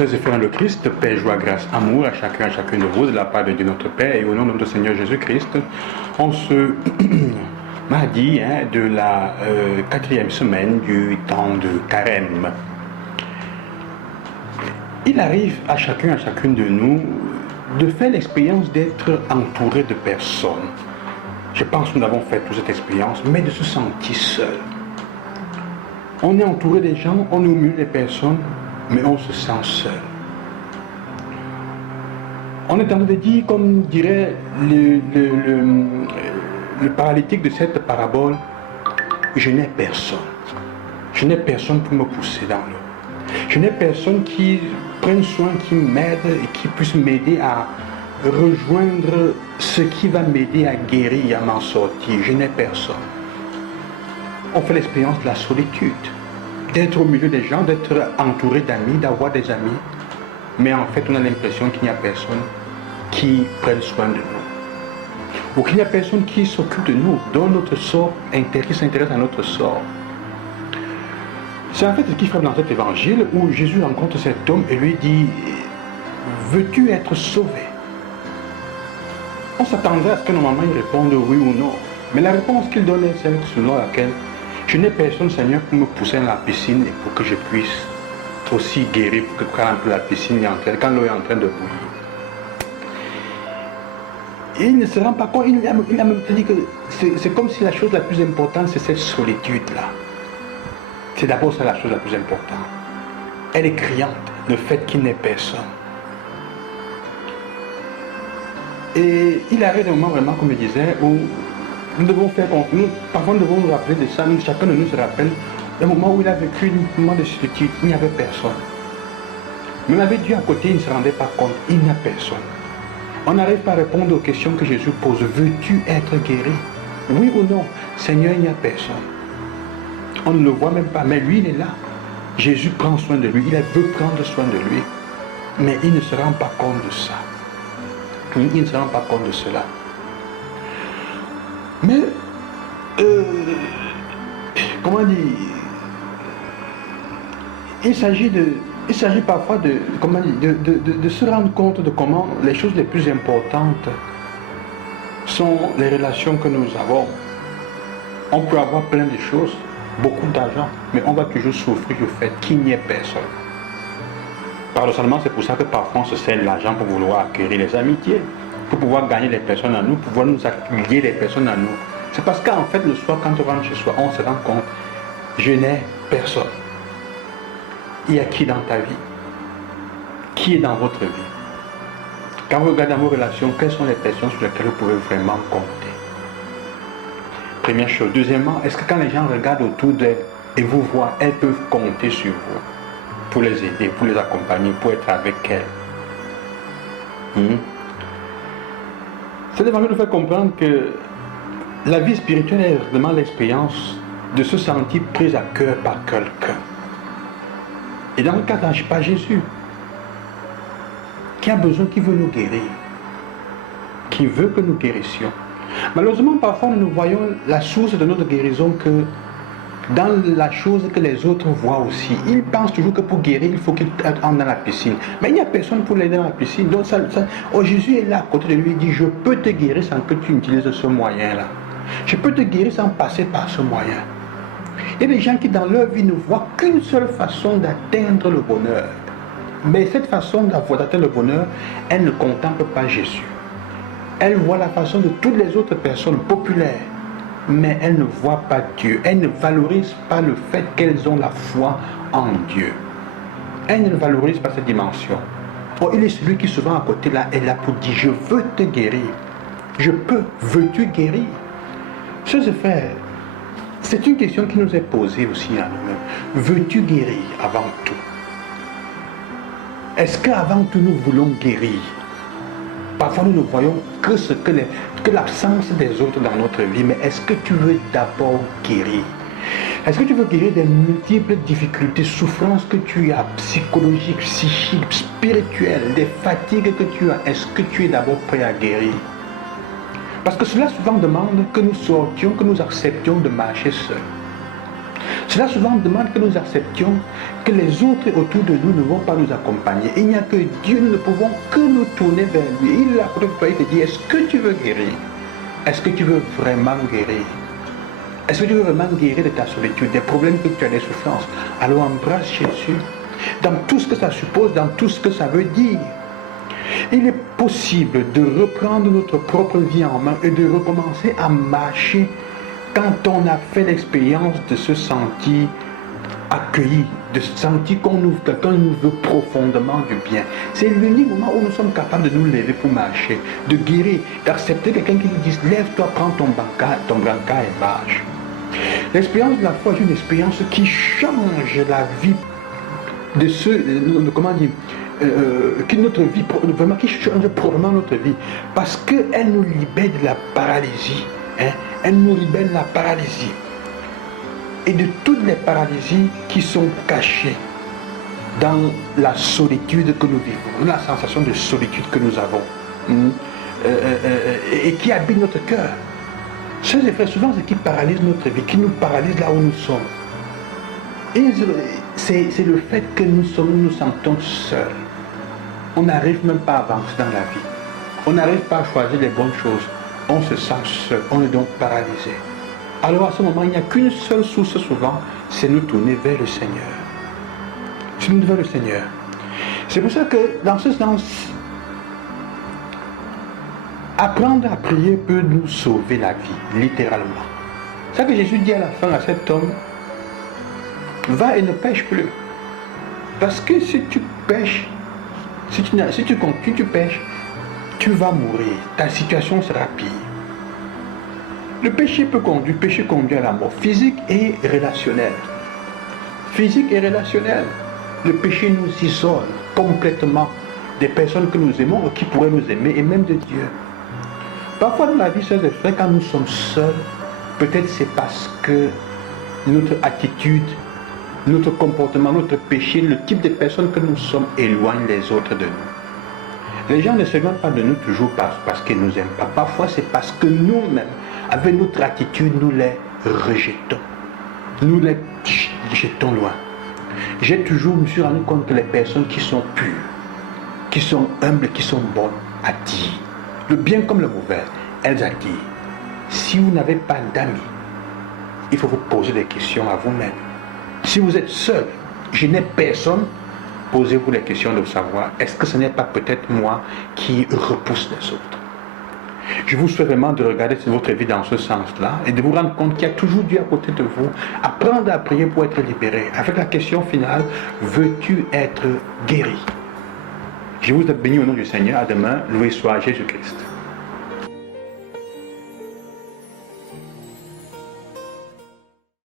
Frères et frères dans le Christ, paix, joie, grâce, amour à chacun, à chacune de vous, de la part de Dieu notre Père et au nom de notre Seigneur Jésus-Christ, en ce mardi de la 4e semaine du temps de Carême. Il arrive à chacun, à chacune de nous de faire l'expérience d'être entouré de personnes. Je pense que nous avons fait toute cette expérience, mais de se sentir seul. On est entouré des gens, on est au milieu des personnes, mais on se sent seul. On est en train de dire, comme dirait le paralytique de cette parabole, je n'ai personne. Je n'ai personne pour me pousser dans l'eau. Je n'ai personne qui prenne soin, qui m'aide et qui puisse m'aider à rejoindre ce qui va m'aider à guérir, à m'en sortir. Je n'ai personne. On fait l'expérience de la solitude, d'être au milieu des gens, d'être entouré d'amis, d'avoir des amis, mais en fait on a l'impression qu'il n'y a personne qui prenne soin de nous, ou qu'il n'y a personne qui s'occupe de nous, dont notre sort s'intéresse à notre sort. C'est en fait ce qui frappe dans cet évangile où Jésus rencontre cet homme et lui dit « Veux-tu être sauvé ?» On s'attendrait à ce que normalement il réponde oui ou non, mais la réponse qu'il donne est celle selon laquelle je n'ai personne, Seigneur, pour me pousser dans la piscine et pour que je puisse aussi guérir, pour que quand la piscine est en train, quand l'eau est en train de bouillir. Et il ne se rend pas compte, il a même dit que c'est comme si la chose la plus importante, c'est cette solitude-là. C'est d'abord ça la chose la plus importante. Elle est criante, le fait qu'il n'ait personne. Et il arrive un moment vraiment, comme je disais, où nous devons faire, parfois nous devons nous rappeler de ça, chacun de nous se rappelle un moment où il a vécu un moment de solitude, il n'y avait personne. Même avec Dieu à côté, il ne se rendait pas compte, il n'y a personne. On n'arrive pas à répondre aux questions que Jésus pose. Veux-tu être guéri? Oui ou non? Seigneur, il n'y a personne. On ne le voit même pas, mais lui, il est là. Jésus prend soin de lui, il veut prendre soin de lui, mais il ne se rend pas compte de ça. Il ne se rend pas compte de cela. Mais, comment dire, il s'agit parfois de se rendre compte de comment les choses les plus importantes sont les relations que nous avons. On peut avoir plein de choses, beaucoup d'argent, mais on va toujours souffrir du fait qu'il n'y ait personne. Paradoxalement, c'est pour ça que parfois on se sert de l'argent pour vouloir acquérir les amitiés, pour pouvoir gagner les personnes à nous, pour pouvoir nous lier les personnes à nous. C'est parce qu'en fait, le soir, quand on rentre chez soi, on se rend compte, je n'ai personne. Il y a qui dans ta vie? Qui est dans votre vie? Quand vous regardez dans vos relations, quelles sont les personnes sur lesquelles vous pouvez vraiment compter? Première chose. Deuxièmement, est-ce que quand les gens regardent autour d'elles et vous voient, elles peuvent compter sur vous pour les aider, pour les accompagner, pour être avec elles? Cette évangile nous fait comprendre que la vie spirituelle est vraiment l'expérience de se sentir prise à cœur par quelqu'un. Et dans le cas pas Jésus, qui a besoin, qui veut nous guérir, qui veut que nous guérissions. Malheureusement, parfois, nous voyons la source de notre guérison que dans la chose que les autres voient aussi. Ils pensent toujours que pour guérir, il faut qu'il entre dans la piscine. Mais il n'y a personne pour l'aider dans la piscine. Donc, Jésus est là à côté de lui, il dit, je peux te guérir sans que tu utilises ce moyen-là. Je peux te guérir sans passer par ce moyen. Il y a des gens qui, dans leur vie, ne voient qu'une seule façon d'atteindre le bonheur. Mais cette façon d'atteindre le bonheur, elle ne contemple pas Jésus. Elle voit la façon de toutes les autres personnes populaires, mais elle ne voit pas Dieu. Elle ne valorise pas le fait qu'elles ont la foi en Dieu. Elle ne valorise pas cette dimension. Or, il est celui qui souvent à côté là est là pour dire, je veux te guérir. Je peux. Veux-tu guérir? Chers frères, c'est une question qui nous est posée aussi à nous-mêmes. Veux-tu guérir avant tout? Est-ce qu'avant tout nous voulons guérir? Parfois nous ne voyons que l'absence des autres dans notre vie, mais est-ce que tu veux d'abord guérir? Est-ce que tu veux guérir des multiples difficultés, souffrances que tu as, psychologiques, psychiques, spirituelles, des fatigues que tu as? Est-ce que tu es d'abord prêt à guérir? Parce que cela souvent demande que nous sortions, que nous acceptions de marcher seuls. Cela souvent demande que nous acceptions que les autres autour de nous ne vont pas nous accompagner. Il n'y a que Dieu, nous ne pouvons que nous tourner vers lui. Il a te dit, est-ce que tu veux guérir? Est-ce que tu veux vraiment guérir? Est-ce que tu veux vraiment guérir de ta solitude, des problèmes que tu as, des souffrances? Alors embrasse Jésus dans tout ce que ça suppose, dans tout ce que ça veut dire. Il est possible de reprendre notre propre vie en main et de recommencer à marcher quand on a fait l'expérience de se sentir accueilli, de se sentir quelqu'un nous veut profondément du bien. C'est l'unique moment où nous sommes capables de nous lever pour marcher, de guérir, d'accepter quelqu'un qui nous dise lève-toi, prends ton brancard et marche. L'expérience de la foi est une expérience qui change la vie de ceux, comment dire, qui notre vie, vraiment qui change probablement notre vie, parce qu'elle nous libère de la paralysie. Elle nous libère de la paralysie et de toutes les paralysies qui sont cachées dans la solitude que nous vivons, la sensation de solitude que nous avons et qui habite notre cœur. Ces effets, souvent, ce qui paralyse notre vie, qui nous paralyse là où nous sommes. Et c'est le fait que nous nous sentons seuls. On n'arrive même pas à avancer dans la vie. On n'arrive pas à choisir les bonnes choses. On se sent seul, on est donc paralysé. Alors à ce moment, il n'y a qu'une seule source souvent, c'est nous tourner vers le Seigneur. C'est nous vers le Seigneur. C'est pour ça que dans ce sens, apprendre à prier peut nous sauver la vie, littéralement. C'est ça que Jésus dit à la fin à cet homme, va et ne pêche plus. Parce que si tu pêches, si tu continues, tu pêches, tu vas mourir, ta situation sera pire. Le péché conduit à la mort physique et relationnelle. Physique et relationnelle. Le péché nous isole complètement des personnes que nous aimons ou qui pourraient nous aimer et même de Dieu. Parfois dans la vie, chers frères, quand nous sommes seuls, peut-être c'est parce que notre attitude, notre comportement, notre péché, le type de personnes que nous sommes éloigne les autres de nous. Les gens ne se mettent pas de nous toujours parce qu'ils ne nous aiment pas. Parfois c'est parce que nous-mêmes, avec notre attitude, nous les rejetons. Nous les jetons loin. Je me suis rendu compte que les personnes qui sont pures, qui sont humbles, qui sont bonnes, attirent. Le bien comme le mauvais, elles attirent. Si vous n'avez pas d'amis, il faut vous poser des questions à vous-même. Si vous êtes seul, je n'ai personne, posez-vous les questions de savoir, est-ce que ce n'est pas peut-être moi qui repousse les autres? Je vous souhaite vraiment de regarder votre vie dans ce sens-là et de vous rendre compte qu'il y a toujours Dieu à côté de vous. Apprendre à prier pour être libéré. Avec la question finale, veux-tu être guéri? Je vous bénis au nom du Seigneur. À demain. Loué soit Jésus-Christ.